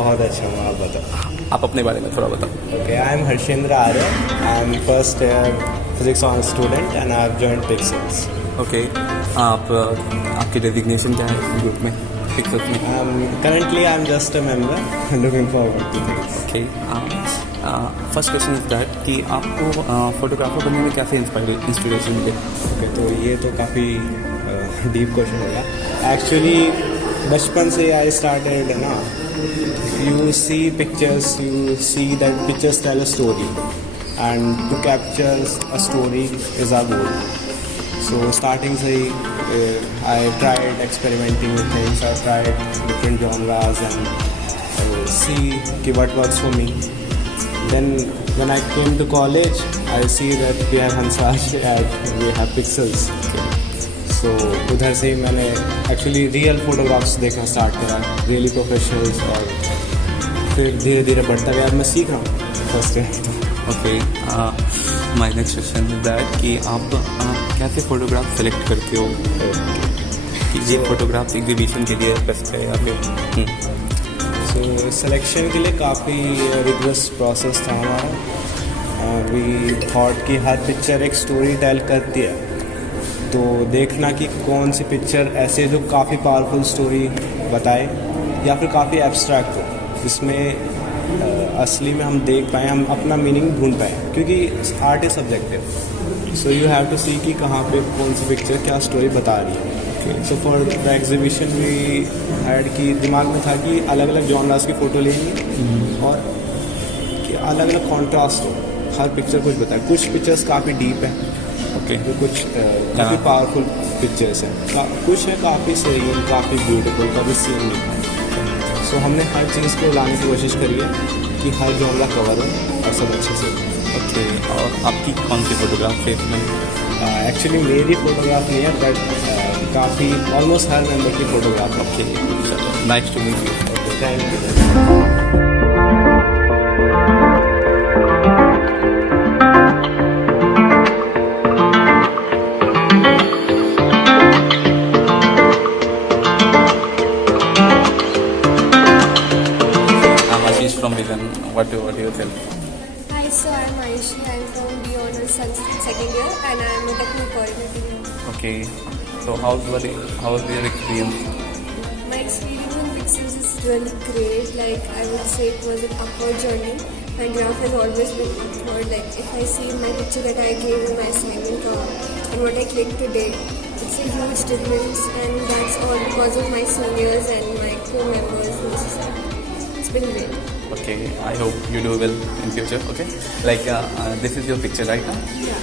बहुत अच्छा हूँ, आप बताओ। आप अपने बारे में थोड़ा बताओ। Okay, I am Harshendra Arya, I am first year physics honours student and I have joined pixels. Okay, आप आपकी डेजिग्नेशन क्या है इस ग्रुप में, पिक्सेल्स में? Currently I am just a member, looking forward to this. Okay, first question is that कि आपको photographer बनने में कैसे इंस्पिरेशन मिले? ओके, तो ये तो काफ़ी डीप क्वेश्चन होगा। एक्चुअली बचपन से आई स्टार्टेड ना, you see pictures, you see that pictures tell a story and to capture a story is our goal. So starting से ही I tried experimenting with things. I tried different genres and see what works for me. Then when I came to college, I see that we have Hansraj and we have Pixels. So उधर से ही मैंने actually real photographs देखना start करा, really professionals, और फिर धीरे धीरे बढ़ता गया। अब मैं सीख रहा हूँ first year. Okay, my next question is that कि आप कैसे फोटोग्राफ सेलेक्ट करते हो कि ये फोटोग्राफ एग्जीबिशन के लिए बेस्ट है या फिर? सो सिलेक्शन के लिए काफ़ी रिगरस प्रोसेस था हमारा। वी थॉट कि हर पिक्चर एक स्टोरी टेल करती है, तो देखना कि कौन सी पिक्चर ऐसे जो काफ़ी पावरफुल स्टोरी बताए या फिर काफ़ी एब्स्ट्रैक्ट हो, जिसमें असली में हम देख पाएँ, हम अपना मीनिंग ढूंढ पाएँ, क्योंकि art is subjective. So you have to see कि कहाँ पे कौन सी पिक्चर क्या स्टोरी बता रही है। So for the exhibition we had कि दिमाग में था कि अलग अलग जॉनरास की फ़ोटो लेंगे और कि अलग अलग कॉन्ट्रास्ट हो, हर पिक्चर कुछ बताए। कुछ पिक्चर्स काफ़ी डीप है, ओके, तो कुछ काफ़ी पावरफुल पिक्चर्स हैं, कुछ है काफ़ी सही, काफ़ी ब्यूटीफुल, काफ़ी सीन। सो हमने हर चीज़ को लाने की कोशिश करी है कि हर जॉनरा कवर हो और सब अच्छे से। ओके, और आपकी कौन सी फोटोग्राफ है इसमें? एक्चुअली मेरी फोटोग्राफ नहीं है, बट काफ़ी ऑलमोस्ट हर मेंबर की photograph. Okay, nice to meet you. Okay, thank you. From Vision, what do you tell? Hi, so I'm Aishi. I'm from B Honors second year, and I'm a technical coordinator. Okay, so how's your experience? My experience in Pixels is really great. Like, I would say it was an upward journey. My graph has always been upward. Like, if I see my picture that I gave in my assignment and what I clicked today, it's a huge difference, and that's all because of my seniors and my co-members. It's been great. Okay, I hope you do well in future. Okay, like this is your picture, right? Yeah.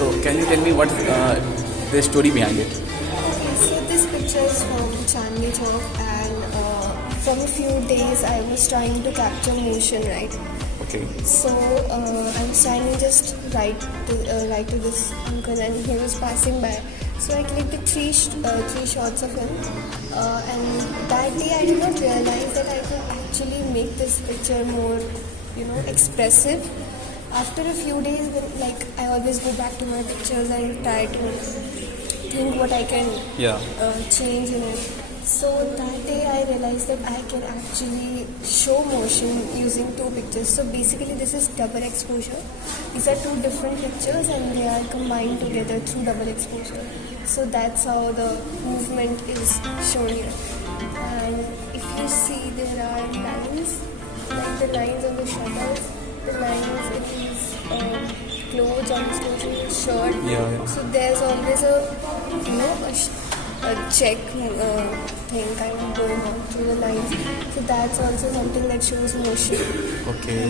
So can you tell me what's the story behind it? Okay, so this picture is from Chandni Chowk, and from a few days I was trying to capture motion, right? Okay. So I was trying to just write to this uncle, and he was passing by. So I clicked three shots of him, and that day I did not realize that I could actually make this picture more, expressive. After a few days, like, I always go back to my pictures and try to think what I can change in it. So that day I realized that I can actually show motion using two pictures. So basically this is double exposure. These are two different pictures and they are combined together through double exposure. So that's how the movement is shown here. And if you see, there are lines, like the lines on the shutters, the lines in these clothes on his shirt. Yeah. So there's always a check thing kind of going on through the lines. So that's also something that shows motion. Okay.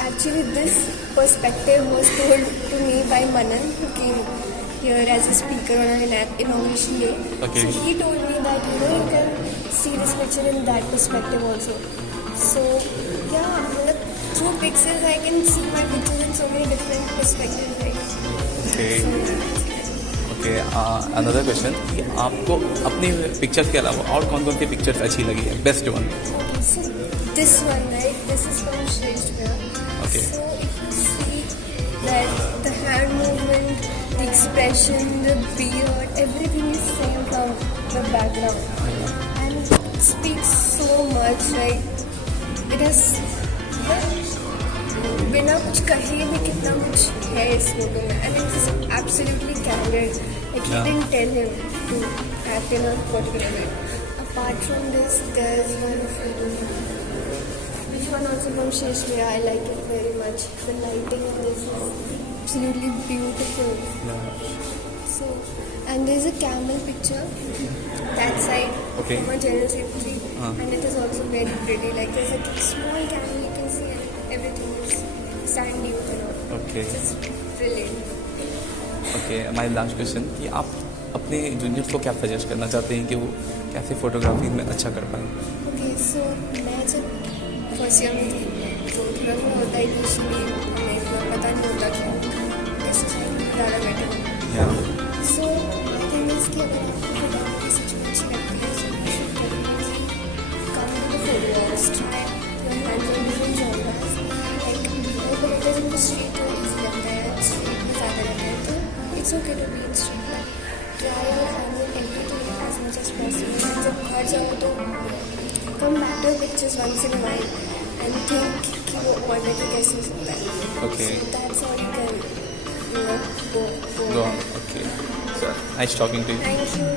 Actually, this perspective was told to me by Manan, who came here as a speaker on an inauguration day. Okay. So he told me that you can see this picture in that perspective also. So yeah, through pixels I can see my pictures in so many different perspectives, right? Okay. Okay, another question कि आपको अपनी pictures के अलावा और कौन कौन सी pictures अच्छी लगी है, best one? Okay, so this one, right? This is from Shreshtha. Okay. So if you see that the hand movement, the expression, the beard, everything is same from the background, and it speaks so much, right? Because बिना कुछ कहे भी कितना कुछ है इस photo में. I mean, this is absolutely candid. Like, he didn't tell him to act in a particular way. Apart from this, there's one photo, which one also from Sheshwaya. I like it very much. The lighting in this is absolutely beautiful. So, and there's a camel picture that side Okay. from a general secretary, and it is also very pretty. Like, there's a small camel, you can see, and everything is sandy and all. Okay. Just brilliant. Okay my last question कि आप अपने juniors को क्या suggest करना चाहते हैं कि वो कैसे फोटोग्राफी में अच्छा कर पाएँ. Okay, so मैं जब फर्स्ट ईयर में थी तो थोड़ा सा होता है कि इसलिए हमें इतना पता नहीं होता कि कैसे ज़्यादा बेटर या सो आई थिंक इसकी अगर आपको फोटोग्राफी सच में अच्छी लगती है so you should definitely come to photographs try your hands on different genres like मेरे को लगता है जिनको स्ट्रीट में ईजी लगता है स्ट्रीट में ज़्यादा रहता है तो it's okay to be in street but try your hands on everything as much as possible. जब घर जाओ तो come back to pictures once in a while and think कि वो और बेटर कैसे हो सकता है. Okay. So that's how you can go go okay sir nice talking to you. Thank you.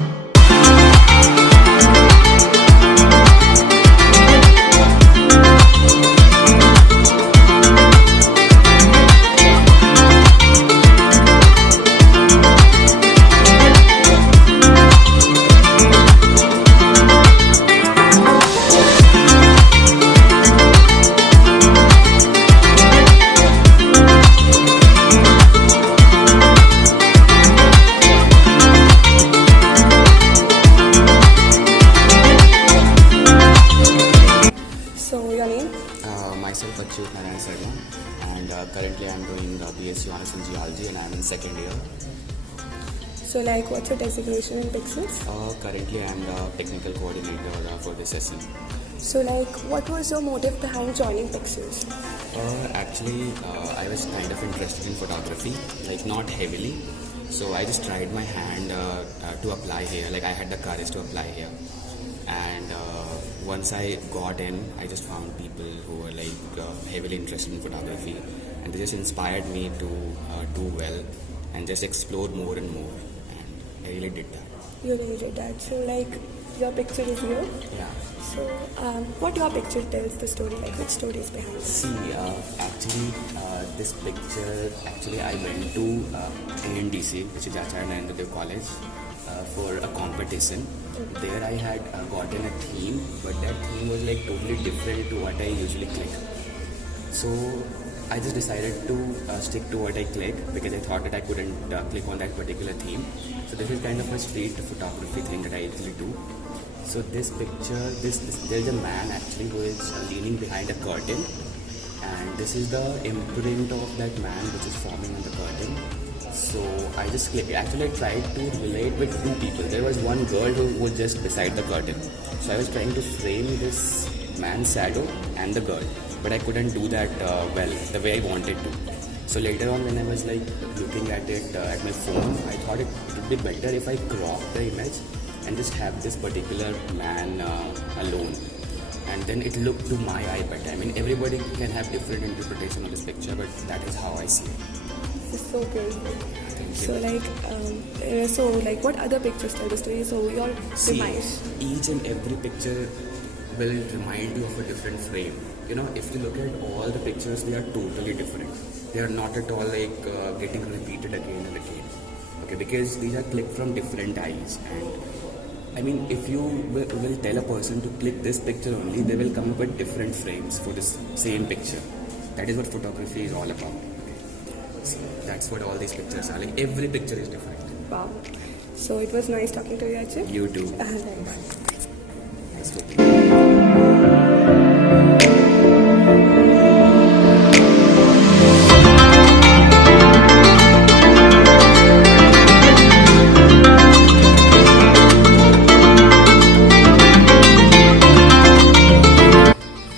So your name? Myself Achyut Narayan Sarma, and currently I'm doing BSc Honours in Geology, and I'm in second year. So like what's your designation in Pixels? Currently I'm the technical coordinator for this session. So like what was your motive behind joining Pixels? Actually, I was kind of interested in photography, like not heavily. So I just tried my hand to apply here. Like I had the courage to apply here, and once I got in, I just found people who were like heavily interested in photography, and they just inspired me to do well and just explore more and more. And I really did that. You really did that. So like your picture is here. Yeah. So what your picture tells the story, like which story is behind it? See, actually, this picture, actually I went to ANDC, which is Acharya Narendra Dev College, for a competition. There I had gotten a theme, but that theme was like totally different to what I usually click. So I just decided to stick to what I click because I thought that I couldn't click on that particular theme. So this is kind of a street photography thing that I usually do. So this picture, there's a man actually who is leaning behind a curtain, and this is the imprint of that man which is forming on the curtain. So I just clicked. Actually, I tried to relate with two people. There was one girl who was just beside the curtain. So I was trying to frame this man's shadow and the girl, but I couldn't do that well the way I wanted to. So later on, when I was like looking at it at my phone, I thought it would be better if I crop the image and just have this particular man alone, and then it looked to my eye better. I mean, everybody can have different interpretation of this picture, but that is how I see it. It's so good. Thank So you. like what other pictures tell the story? So your See, demise. each and every picture will remind you of a different frame. You know, if you look at all the pictures, they are totally different. They are not at all like getting repeated again and again. Okay, because these are clicked from different eyes. And I mean, if you will tell a person to click this picture only, they will come up with different frames for this same picture. That is what photography is all about. Okay? So that's what all these pictures are. Like every picture is different. Wow. So it was nice talking to you, Ajay. You too. Thanks. Nice talking to you.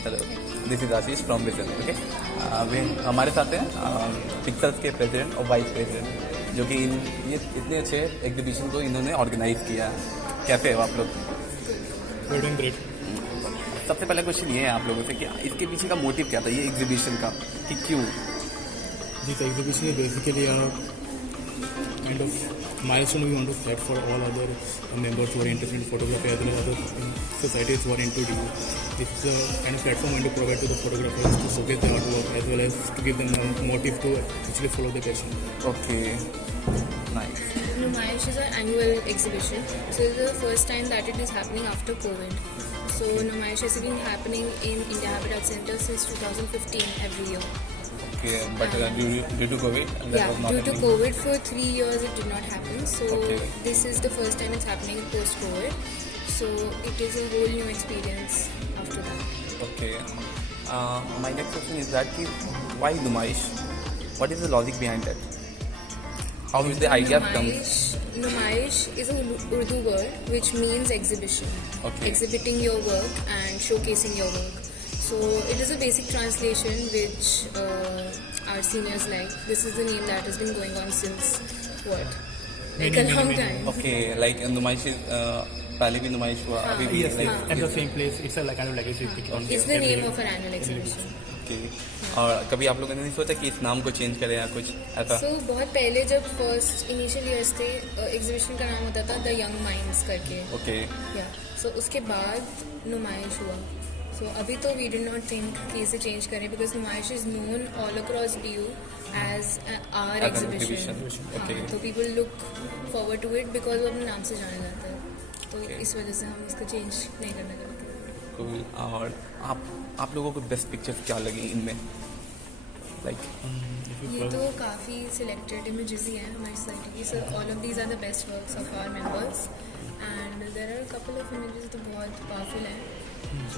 Hello this is Ashish from Vision. Okay वे हमारे साथ हैं pixels के president और vice president, जो कि ये इतने अच्छे एग्जीबिशन को इन्होंने ऑर्गेनाइज किया. कैसे हो आप लोग? Doing great. सबसे पहला क्वेश्चन ये है आप लोगों से कि इसके पीछे का मोटिव क्या था ये एग्जीबिशन का, कि क्यों? This exhibition is basically a kind of milestone we want to set for all other members who are interested in photography as well as other societies who are into DU. This is a kind of platform we want to provide to the photographers to showcase their artwork as well as to give them a motive to actually follow their passion. Okay, nice. Numayish is our annual exhibition. So this is the first time that it is happening after COVID. So Numayish has been happening in India Habitat Center since 2015 every year. Okay, but due to Covid Yeah, due to COVID for 3 years it did not happen. So Okay. this is the first time it's happening post-COVID. So it is a whole new experience after that. Okay, my next question is that कि why नुमाइश? What is the logic behind that? How is the idea come? Numayish is a Urdu word which means exhibition. Okay. Exhibiting your work and showcasing your work. So it is a basic translation which our seniors like. This is the name that has been going on since what? Like a long time. Okay, like नुमाइश is पहले भी नुमाइश हुआ, अभी भी Yes, like, at the same place. It's a kind of legacy. It's the name of our annual exhibition. Okay. और कभी आप लोगों ने नहीं सोचा कि इस नाम को चेंज करें या कुछ ऐसा? So बहुत पहले जब फर्स्ट इनिशियल ईयर्स थे एग्जीबिशन का नाम होता था द यंग माइंड्स करके. ओके, या सो उसके बाद नुमाइश हुआ. सो अभी तो वी डिड नॉट थिंक कि इसे चेंज करें because Numaish is known all across DU as our As an exhibition. exhibition, okay. तो people look forward to it because वो अपने नाम से जाना जाता है. तो इस वजह से हम उसको चेंज नहीं करना चाहते. कूल। और आप लोगों को बेस्ट पिक्चर्स क्या लगी इनमें? लाइक ये तो काफ़ी सिलेक्टेड इमेजेस ही हैं हमारी सोसाइटी की. So all of these are the best works of our members and there are couple of images तो बहुत पावरफुल हैं.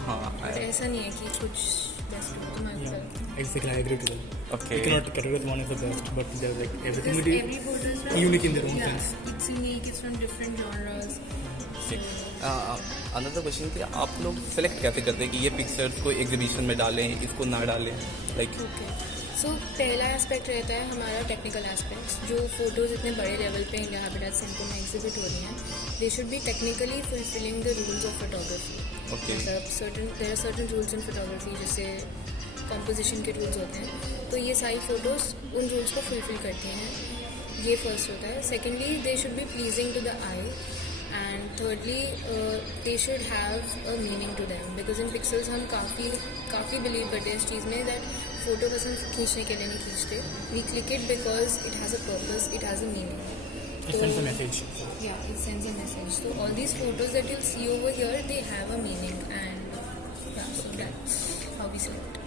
हाँ, ऐसा नहीं है कि कुछ बेस्ट हो तुम्हारे ऊपर. Exactly, I agree to that. Okay, We cannot categorize one as the best, but they're like everything we Because do. every photo is from unique in their own yeah, sense. It's unique. It's from different genres. Another question कि आप लोग select कैसे करते हैं कि ये pictures को exhibition में डालें, इसको ना डालें? लाइक ओके सो पहला एस्पेक्ट रहता है हमारा टेक्निकल एस्पेक्ट्स. जो फोटोज इतने बड़े लेवल पे इंडिया हैबिटेट सेंटर में एग्जिबिट हो रही हैं they should be technically fulfilling the rules of photography. Okay. मतलब there are certain rules in photography जैसे कंपोजिशन के रूल्स होते हैं. तो ये सारी फोटोज उन रूल्स को फुलफिल करती हैं. ये फर्स्ट होता है. Secondly they should be pleasing to the eye and thirdly they should have a meaning to them because in Pixels हम काफ़ी बिलीव करते हैं इस चीज़ में दैट फोटो बस हम खींचने के लिए नहीं खींचते. We click it because it has a purpose, it has a meaning. It sends a message. Yeah, it sends a message. So all these photos that you'll see over here, they have a meaning and yeah, so that's how we select.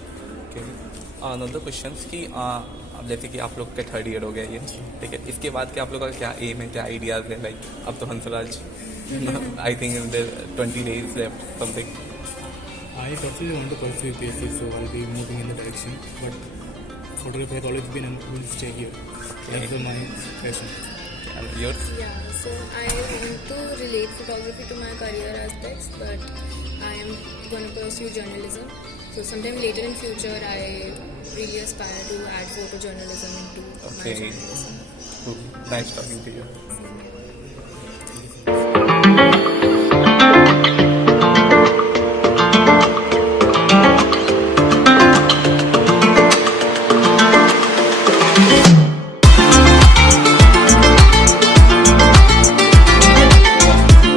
Another question कि अब जैसे कि आप लोग के third year हो गया ये, ठीक है, इसके बाद के आप लोग का क्या एम है, क्या आइडियाज़ है? लाइक अब तो Hansraj I think 20 days left something. I personally want to pursue PhD, so I'll be moving in the direction. But photography has always been and will stay here. That's my passion. And yours? Yeah, so I want to relate photography to my career aspects, but I am going to pursue journalism. So sometime later in future, I really aspire to add photojournalism into my Okay. journalism. Nice talking to you. So,